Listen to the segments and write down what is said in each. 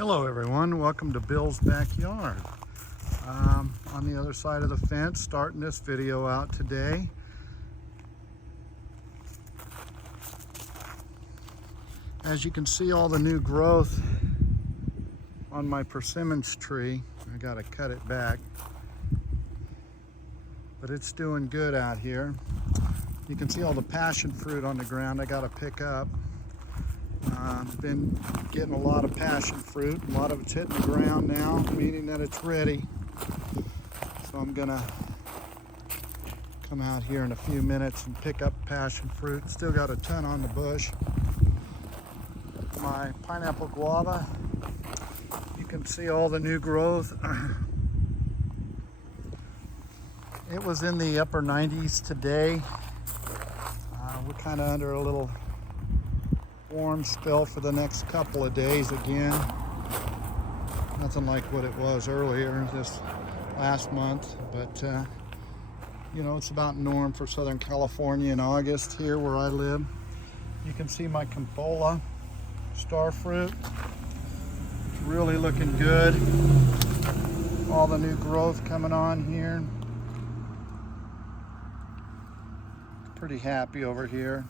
Hello everyone, welcome to Bill's Backyard. On the other side of the fence, starting this video out today. As you can see, all the new growth on my persimmons tree. I gotta cut it back, but it's doing good out here. You can see all the passion fruit on the ground I gotta pick up. I've been getting a lot of passion fruit. A lot of it's hitting the ground now, meaning that it's ready. So I'm gonna come out here in a few minutes and pick up passion fruit. Still got a ton on the bush. My pineapple guava, you can see all the new growth. It was in the upper 90s today. We're kind of under a little warm spell for the next couple of days again. Nothing like what it was earlier this last month, but you know, it's about norm for Southern California in August here where I live. You can see my Camphola star fruit. It's really looking good. All the new growth coming on here. Pretty happy over here.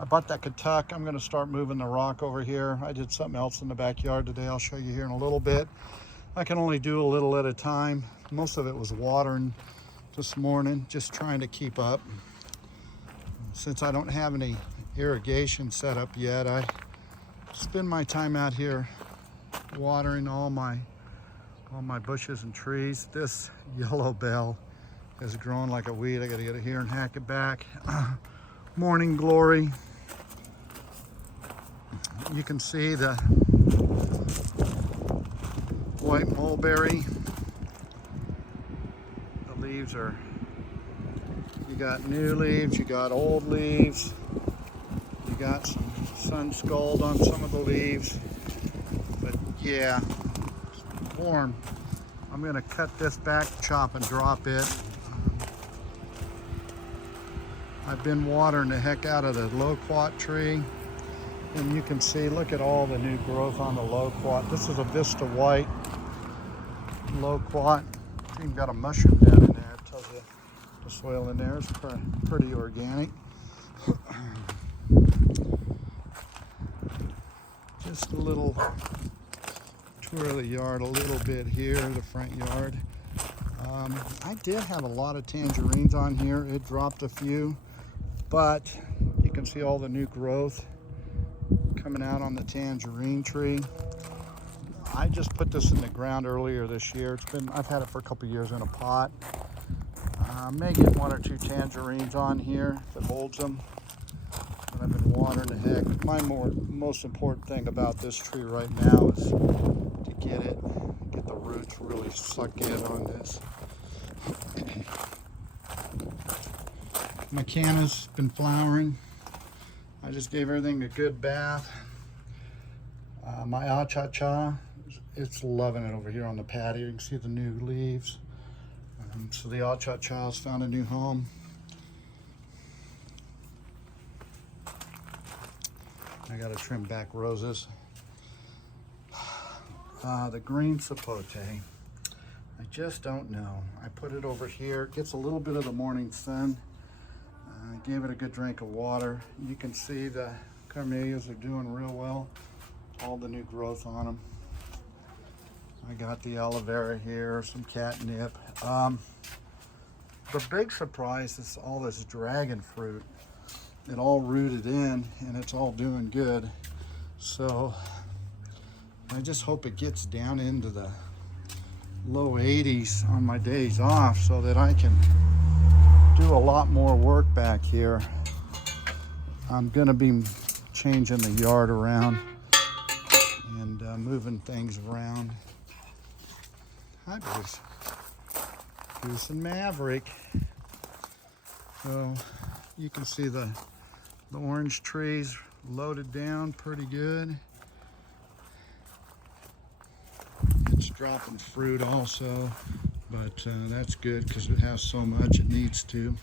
I bought that Kentuck. I'm gonna start moving the rock over here. I did something else in the backyard today. I'll show you here in a little bit. I can only do a little at a time. Most of it was watering this morning, just trying to keep up. Since I don't have any irrigation set up yet, I spend my time out here watering all my bushes and trees. This yellow bell has grown like a weed. I gotta get it here and hack it back. Morning glory. You can see the white mulberry. The leaves are, you got new leaves, you got old leaves, you got some sun scald on some of the leaves. But yeah, it's warm. I'm gonna cut this back, chop and drop it. I've been watering the heck out of the loquat tree. And you can see, look at all the new growth on the loquat. This is a Vista White loquat. It's even got a mushroom down in there. It tells you the soil in there is pretty organic. Just a little tour of the yard, a little bit here, the front yard. I did have a lot of tangerines on here. It dropped a few, but you can see all the new growth coming out on the tangerine tree. I just put this in the ground earlier this year. I've had it for a couple years in a pot. May get one or two tangerines on here if it holds them. And I've been watering the heck. My most important thing about this tree right now is to get the roots really suck in on this. My canna's been flowering. I just gave everything a good bath. My Acha-Cha, it's loving it over here on the patio. You can see the new leaves. So the Acha-Cha's found a new home. I gotta trim back roses. The green sapote, I just don't know. I put it over here. It gets a little bit of the morning sun. Gave it a good drink of water. You can see the camellias are doing real well. All the new growth on them. I got the aloe vera here, some catnip. The big surprise is all this dragon fruit. It all rooted in and it's all doing good. So I just hope it gets down into the low 80s on my days off so that I can do a lot more work back here. I'm gonna be changing the yard around and moving things around. Hi, Bruce. Goose and Maverick. So you can see the orange trees loaded down pretty good. It's dropping fruit also, but that's good because it has so much it needs to.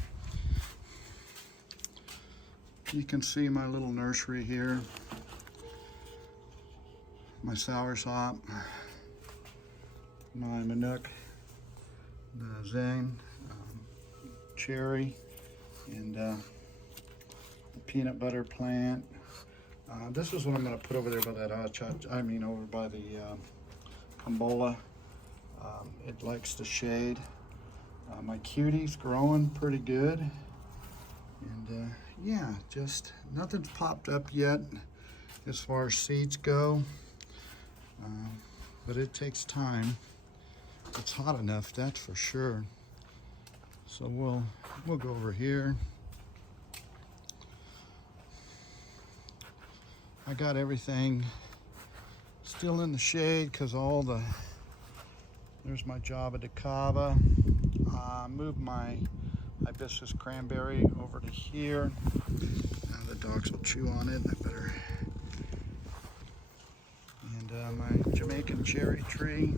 You can see my little nursery here. my soursop, my Manook, the Zane, cherry, and the peanut butter plant. This is what I'm going to put over there by that over by the Cambola. It likes the shade. My cutie's growing pretty good, and yeah, just nothing's popped up yet as far as seeds go, but it takes time. It's hot enough, that's for sure. So we'll go over here. I got everything still in the shade because there's my Java de Cava. Moved my hibiscus cranberry over to here. Now the dogs will chew on it. And my Jamaican cherry tree.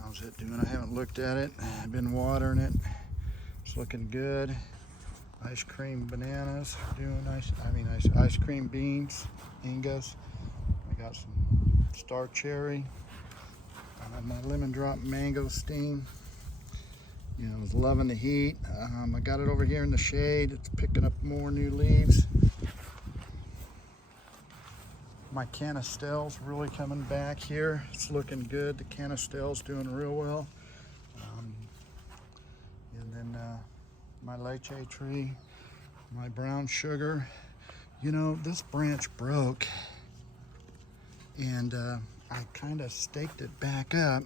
How's it doing? I haven't looked at it. I've been watering it. It's looking good. Ice cream bananas are doing nice. Ice cream beans, Ingas. I got some star cherry. My lemon drop mangosteen. You know, I was loving the heat. I got it over here in the shade. It's picking up more new leaves. My Canistel's really coming back here. It's looking good. The Canistel's doing real well. And then my leche tree, my brown sugar. You know, this branch broke, and I kind of staked it back up,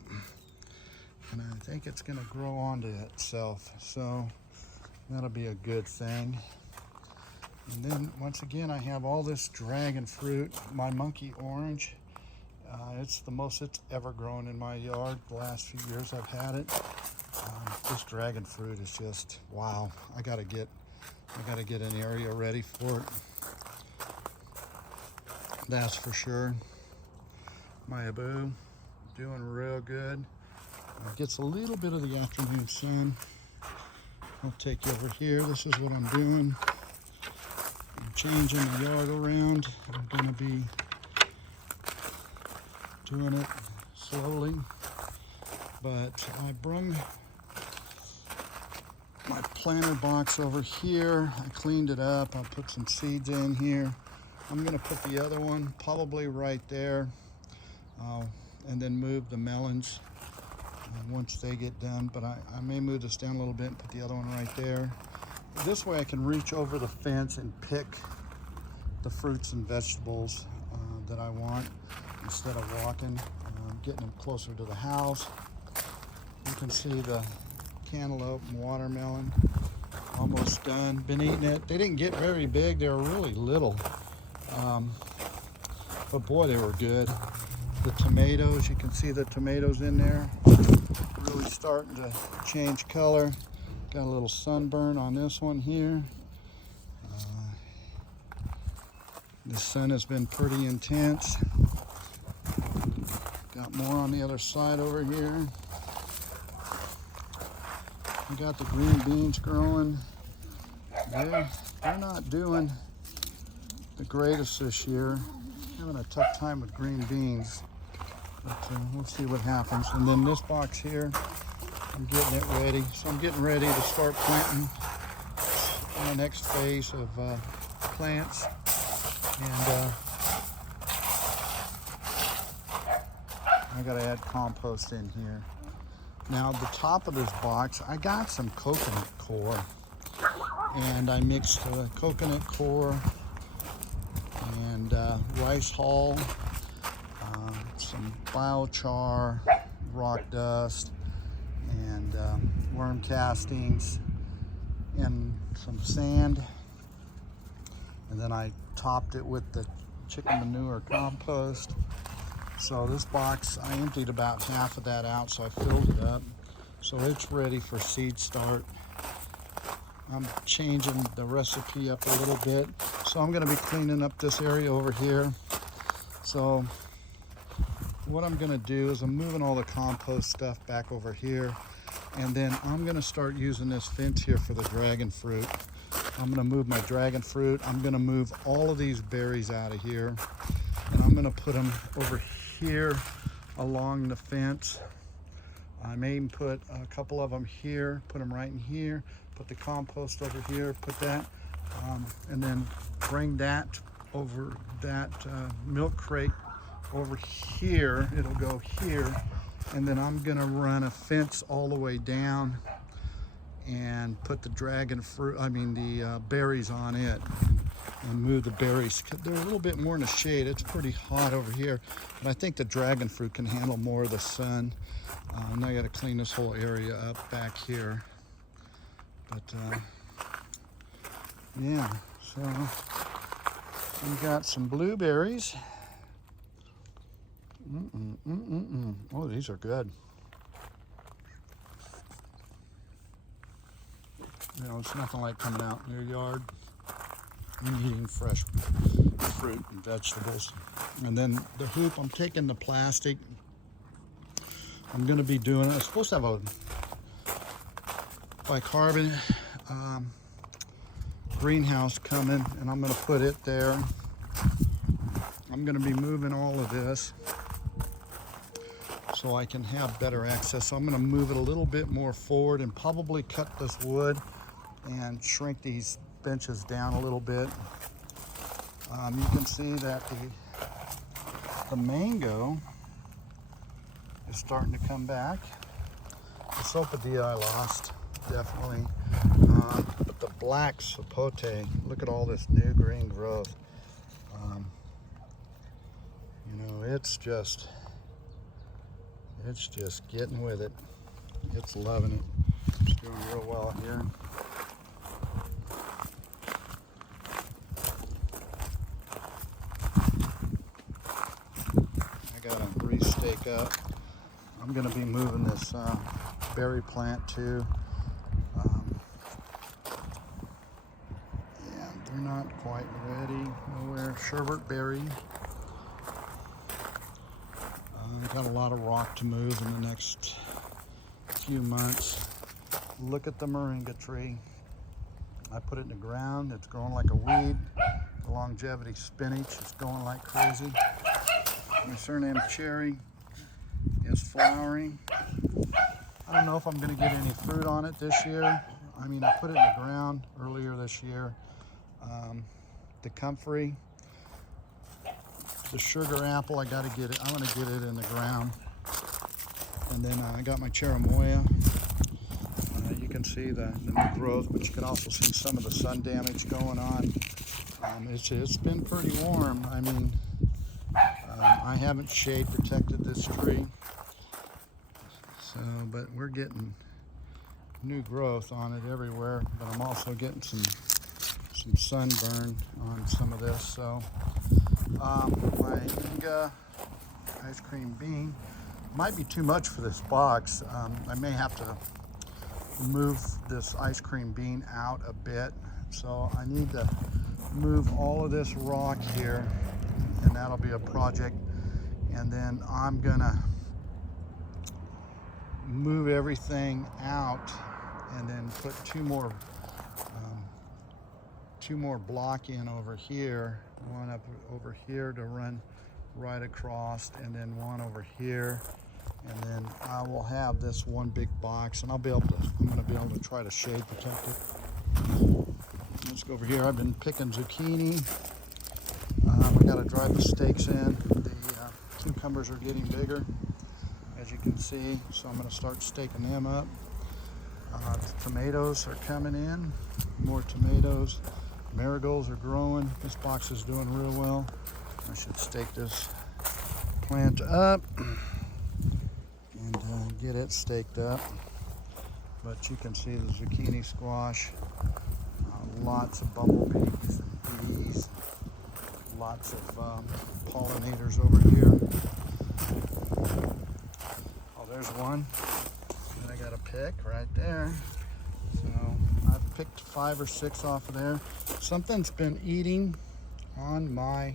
and I think it's going to grow onto itself, so that'll be a good thing. And then once again, I have all this dragon fruit. My monkey orange, it's the most it's ever grown in my yard the last few years I've had it. This dragon fruit is just wow. I gotta get an area ready for it, that's for sure. My Abu doing real good. Gets a little bit of the afternoon sun. I'll take you over here. This is what I'm doing. I'm changing the yard around. I'm going to be doing it slowly, but I brung my planter box over here. I cleaned it up. I'll put some seeds in here. I'm going to put the other one probably right there, and then move the melons once they get done, but I may move this down a little bit and put the other one right there. This way I can reach over the fence and pick the fruits and vegetables that I want instead of walking, getting them closer to the house. You can see the cantaloupe and watermelon almost done. Been eating it. They didn't get very big. They were really little, but boy, they were good. The tomatoes, you can see the tomatoes in there, really starting to change color. Got a little sunburn on this one here. The sun has been pretty intense. Got more on the other side over here. We got the green beans growing. They're not doing the greatest this year. Having a tough time with green beans. But we'll see what happens. And then this box here, I'm getting it ready. So I'm getting ready to start planting the next phase of plants. And I gotta add compost in here. Now the top of this box, I got some coconut coir. And I mixed coconut coir and rice hull, some biochar, rock dust, and worm castings, and some sand. And then I topped it with the chicken manure compost. So this box, I emptied about half of that out, so I filled it up. So it's ready for seed start. I'm changing the recipe up a little bit. So I'm gonna be cleaning up this area over here. So what I'm gonna do is I'm moving all the compost stuff back over here, and then I'm gonna start using this fence here for the dragon fruit. I'm gonna move my dragon fruit. I'm gonna move all of these berries out of here, and I'm gonna put them over here along the fence. I may even put a couple of them here, put them right in here, put the compost over here, put that, and then bring that over that milk crate over here. It'll go here, and then I'm gonna run a fence all the way down and put the dragon fruit, the berries on it, and move the berries. They're a little bit more in the shade. It's pretty hot over here, but I think the dragon fruit can handle more of the sun. And I got to clean this whole area up back here. But yeah, so we got some blueberries. Oh, these are good. You know, it's nothing like coming out in your yard and eating fresh fruit and vegetables. And then the hoop, I'm taking the plastic. I'm going to be doing, I'm supposed to have a bicarbonate greenhouse coming, and I'm going to put it there. I'm going to be moving all of this so I can have better access. So I'm going to move it a little bit more forward and probably cut this wood and shrink these benches down a little bit. You can see that the mango is starting to come back. The Sopadilla I lost, definitely. But the black sapote, look at all this new green growth. You know, it's just getting with it. It's loving it. It's doing real well here. I gotta re-stake up. I'm going to be moving this berry plant too. Yeah, they're not quite ready. Nowhere. Sherbet berry. Got a lot of rock to move in the next few months. Look at the moringa tree. I put it in the ground. It's growing like a weed. The longevity spinach is going like crazy. My Suriname cherry is flowering. I don't know if I'm going to get any fruit on it this year. I mean, I put it in the ground earlier this year. The comfrey, the sugar apple, I got to get it. I want to get it in the ground. And then I got my cherimoya. You can see the new growth, but you can also see some of the sun damage going on. It's been pretty warm. I mean, I haven't shade protected this tree. So, but we're getting new growth on it everywhere, but I'm also getting some sunburn on some of this. So my Inga ice cream bean might be too much for this box. I may have to move this ice cream bean out a bit. So I need to move all of this rock here, and that'll be a project. And then I'm gonna move everything out and then put two more block in over here, one up over here to run right across, and then one over here, and then I will have this one big box, and I'm going to be able to try to shade protect it. Let's go over here. I've been picking zucchini. I got to drive the stakes in. The cucumbers are getting bigger, as you can see, so I'm going to start staking them up. The tomatoes are coming in, more tomatoes. Marigolds are growing. This box is doing real well. I should stake this plant up and get it staked up. But you can see the zucchini squash, lots of bumblebees and bees, lots of pollinators over here. Oh, there's one that I got to pick right there. So I've picked 5 or 6 off of there. Something's been eating on my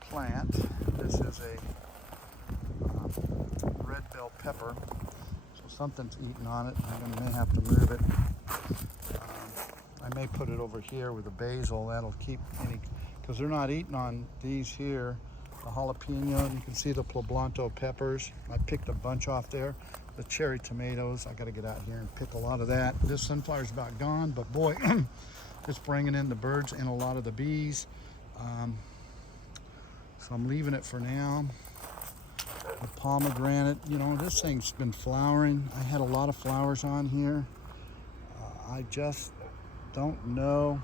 plant. This is a red bell pepper. So something's eating on it. I may have to move it. I I may put it over here with the basil. That'll keep any, because they're not eating on these here. The jalapeno, you can see the poblano peppers. I picked a bunch off there. The cherry tomatoes, I gotta get out here and pick a lot of that. This sunflower's about gone, but boy, it's bringing in the birds and a lot of the bees. So I'm leaving it for now. The pomegranate, you know, this thing's been flowering. I had a lot of flowers on here. I just don't know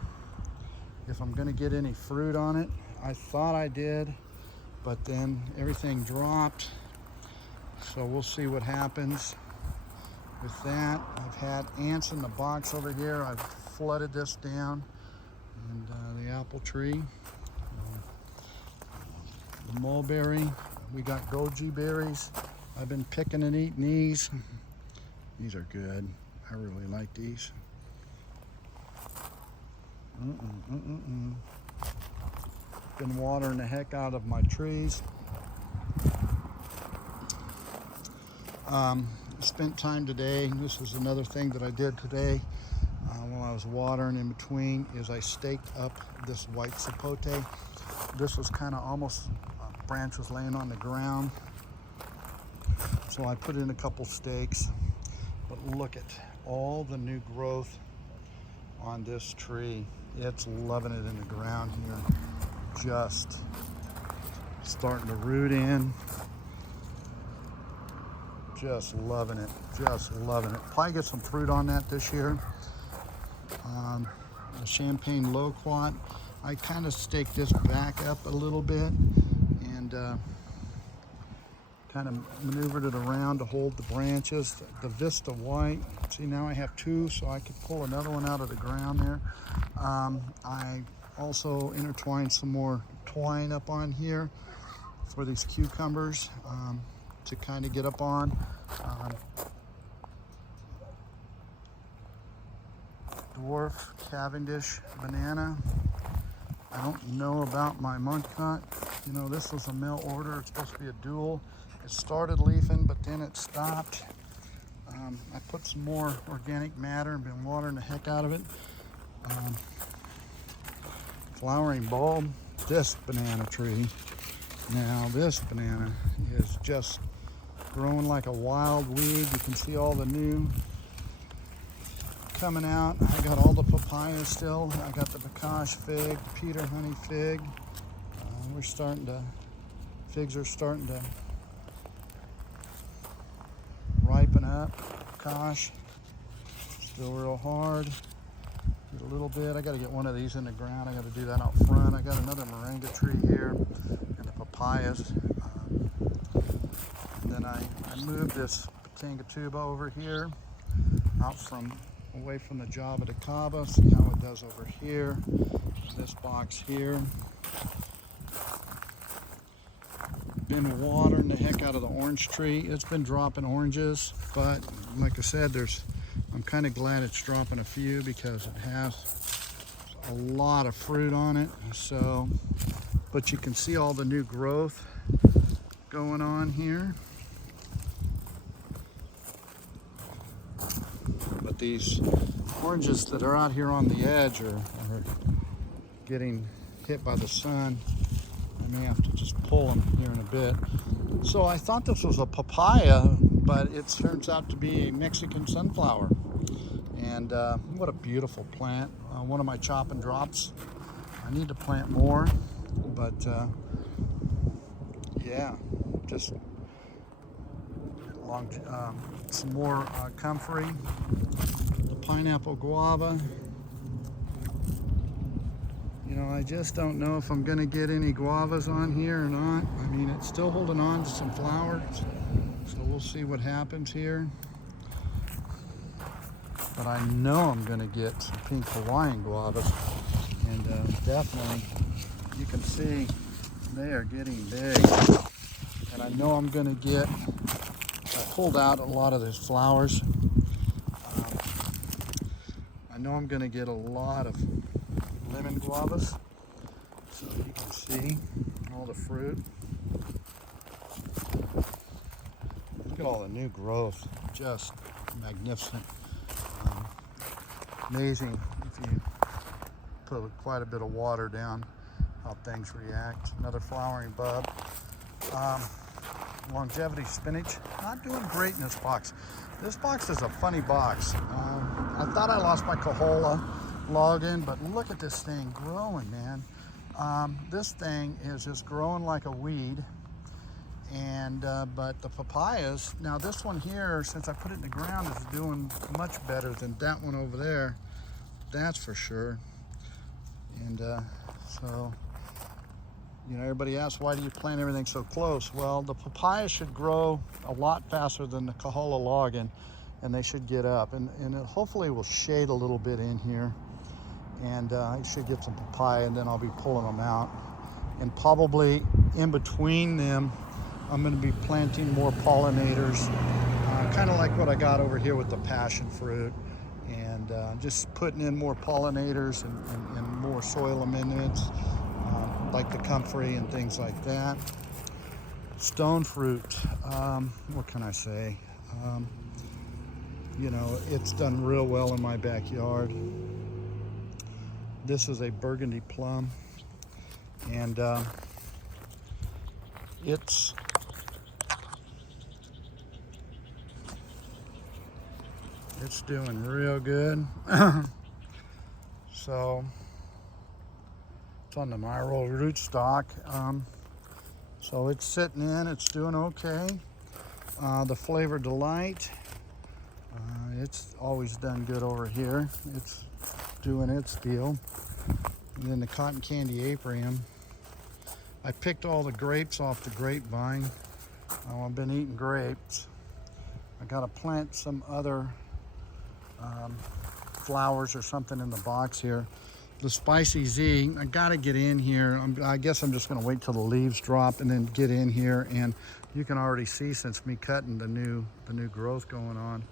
if I'm gonna get any fruit on it. I thought I did, but then everything dropped. So we'll see what happens with that. I've had ants in the box over here. I've flooded this down, and the apple tree, the mulberry. We got goji berries. I've been picking and eating these. These are good. I really like these. Been watering the heck out of my trees. Spent time today. This is another thing that I did today while I was watering in between, is I staked up this white sapote. This was kind of almost, branch was laying on the ground. So I put in a couple stakes. But look at all the new growth on this tree. It's loving it in the ground here. Just starting to root in. Just loving it, just loving it. Probably get some fruit on that this year. The champagne loquat, I kind of staked this back up a little bit and kind of maneuvered it around to hold the branches. The Vista White, see, now I have two, so I could pull another one out of the ground there. I also intertwined some more twine up on here for these cucumbers. To kind of get up on. Dwarf Cavendish banana. I don't know about my Montcot. You know, this was a mail order. It's supposed to be a dual. It started leafing, but then it stopped. I put some more organic matter and been watering the heck out of it. Flowering bulb. This banana tree. Now this banana is just growing like a wild weed. You can see all the new coming out. I got all the papayas still. I got the Bakash fig, Peter honey fig. Figs are starting to ripen up. Bakash, still real hard. Get a little bit. I got to get one of these in the ground. I got to do that out front. I got another moringa tree here and the papayas. Then I moved this Tangatuba over here, away from the Java de Cava. See how it does over here. This box here. Been watering the heck out of the orange tree. It's been dropping oranges, but like I said, I'm kind of glad it's dropping a few because it has a lot of fruit on it. So, but you can see all the new growth going on here. But these oranges that are out here on the edge are getting hit by the sun. I may have to just pull them here in a bit. So I thought this was a papaya, but it turns out to be a Mexican sunflower. And what a beautiful plant. One of my chop and drops. I need to plant more, but yeah, just some more comfrey. The pineapple guava. You know, I just don't know if I'm going to get any guavas on here or not. I mean, it's still holding on to some flowers, so we'll see what happens here. But I know I'm going to get some pink Hawaiian guavas, and definitely, you can see they are getting big. And I know I'm going to get, I pulled out a lot of these flowers. I know I'm going to get a lot of lemon guavas, so you can see all the fruit. Look at all the new growth, just magnificent. Amazing if you put quite a bit of water down, how things react. Another flowering bud. Longevity spinach, not doing great in this box. This box is a funny box. I thought I lost my Cohola login, but look at this thing growing, man. This thing is just growing like a weed. And but the papayas, now this one here, since I put it in the ground, is doing much better than that one over there. That's for sure. And so, you know, everybody asks, why do you plant everything so close? Well, the papaya should grow a lot faster than the Cohola login, and they should get up. And it hopefully will shade a little bit in here. And I should get some papaya, and then I'll be pulling them out. And probably in between them, I'm going to be planting more pollinators, kind of like what I got over here with the passion fruit. And just putting in more pollinators and more soil amendments. Like the comfrey and things like that. Stone fruit, what can I say? You know, it's done real well in my backyard. This is a burgundy plum, and it's doing real good. So on the Myroll rootstock, so it's sitting in, it's doing okay. The Flavor Delight, it's always done good over here. It's doing its deal. And then the Cotton Candy Apiarium, I picked all the grapes off the grapevine. I've been eating grapes. I gotta plant some other flowers or something in the box here. The Spicy Z, I gotta get in here. I guess I'm just gonna wait till the leaves drop and then get in here. And you can already see, since me cutting the new growth going on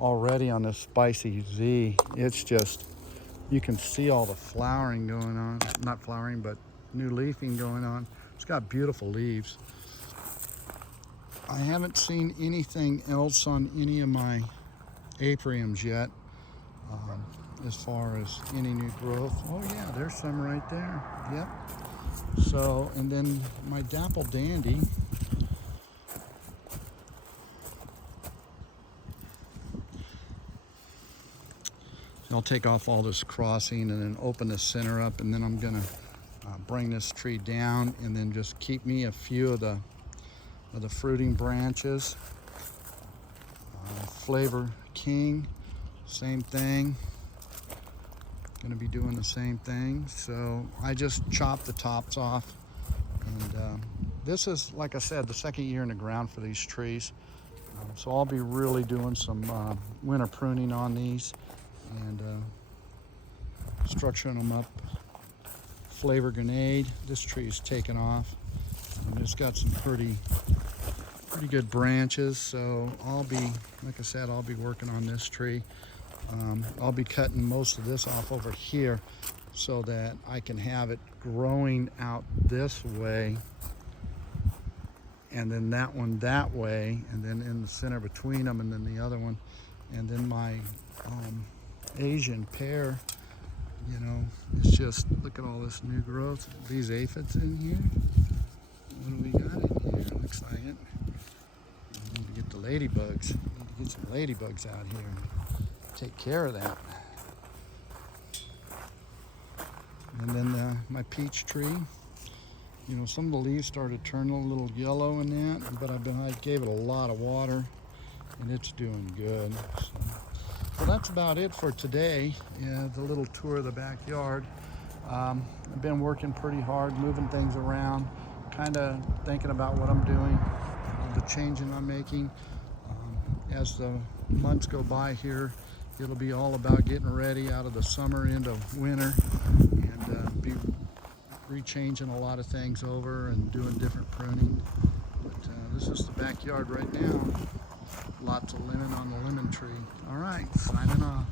already on this Spicy Z. It's just, you can see all the flowering going on. Not flowering, but new leafing going on. It's got beautiful leaves. I haven't seen anything else on any of my apiariums yet. As far as any new growth. Oh yeah, there's some right there. Yep. So, and then my Dapple Dandy. I'll take off all this crossing and then open the center up, and then I'm gonna bring this tree down and then just keep me a few of the fruiting branches. Flavor King, same thing. Going to be doing the same thing. So I just chopped the tops off, and this is, like I said, the second year in the ground for these trees. So I'll be really doing some winter pruning on these and structuring them up. Flavor Grenade, this tree is taken off, and it's got some pretty good branches. So I'll be, like I said, I'll be working on this tree. I'll be cutting most of this off over here so that I can have it growing out this way, and then that one that way, and then in the center between them, and then the other one, and then my Asian pear, you know, it's just, look at all this new growth. These aphids in here. What do we got in here? Looks like it. We need to get the ladybugs. We need to get some ladybugs out here. Take care of that. And then my peach tree, you know, some of the leaves started turning a little yellow in that, but I gave it a lot of water, and it's doing good. So that's about it for today. Yeah, the little tour of the backyard. I've been working pretty hard, moving things around, kind of thinking about what I'm doing, the changing I'm making. As the months go by here, it'll be all about getting ready out of the summer into winter, and be rechanging a lot of things over and doing different pruning. But this is the backyard right now. Lots of lemon on the lemon tree. All right, signing off.